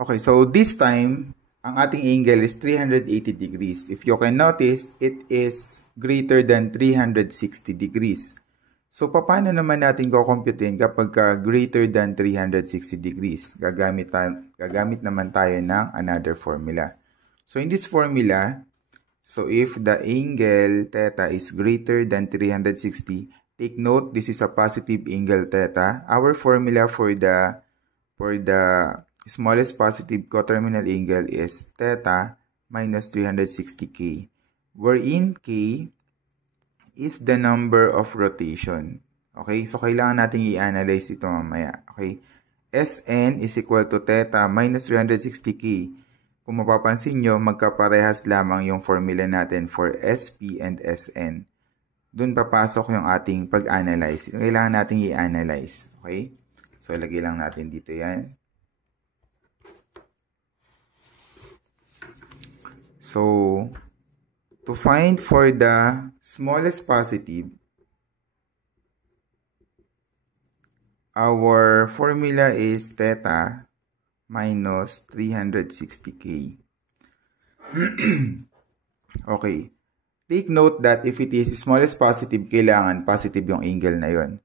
Okay, so this time, ang ating angle is 380 degrees. If you can notice, it is greater than 360 degrees. So, paano naman natin kukumputin kapag greater than 360 degrees? Gagamit naman tayo ng another formula. So, in this formula, so if the angle theta is greater than 360, take note, this is a positive angle theta. Our formula for the smallest positive coterminal angle is theta minus 360k, wherein k is the number of rotation. Okay, so kailangan natin i-analyze ito mamaya. Okay, Sn is equal to theta minus 360k. Kung mapapansin nyo, magkaparehas lamang yung formula natin for Sp and Sn. Doon papasok yung ating pag-analyze. Kailangan natin i-analyze. Okay, so lagay lang natin dito yan. So, to find for the smallest positive, our formula is theta minus 360k. Okay. Take note that if it is smallest positive, kailangan positive yung angle na yon.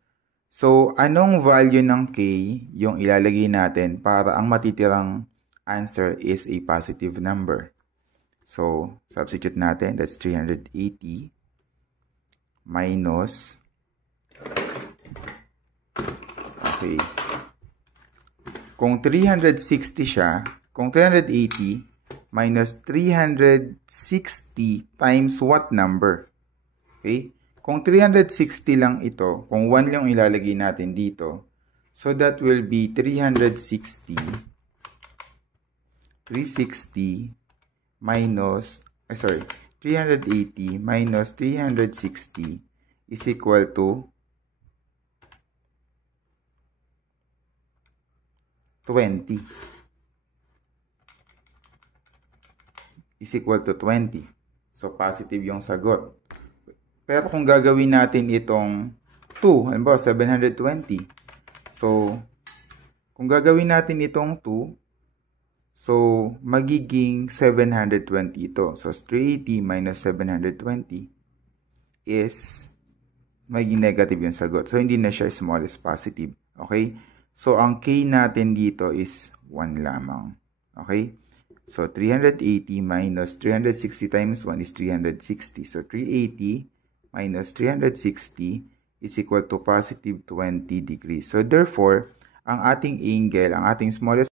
So, anong value ng k yung ilalagay natin para ang matitirang answer is a positive number? So, substitute natin. That's 380 minus, okay, kung 360 siya, kung 380 minus 360 times what number? Okay? Kung 360 lang ito, kung 1 yung ilalagay natin dito, so that will be 360 minus, 380 minus 360 is equal to 20. Is equal to 20. So, positive yung sagot. Pero kung gagawin natin itong 2, halimbawa 720. So, kung gagawin natin itong 2, so, magiging 720 ito. So, 380 minus 720 is magiging negative yung sagot. So, hindi na siya smallest positive. Okay? So, ang k natin dito is 1 lamang. Okay? So, 380 minus 360 times 1 is 360. So, 380 minus 360 is equal to positive 20 degrees. So, therefore, ang ating angle, ang ating smallest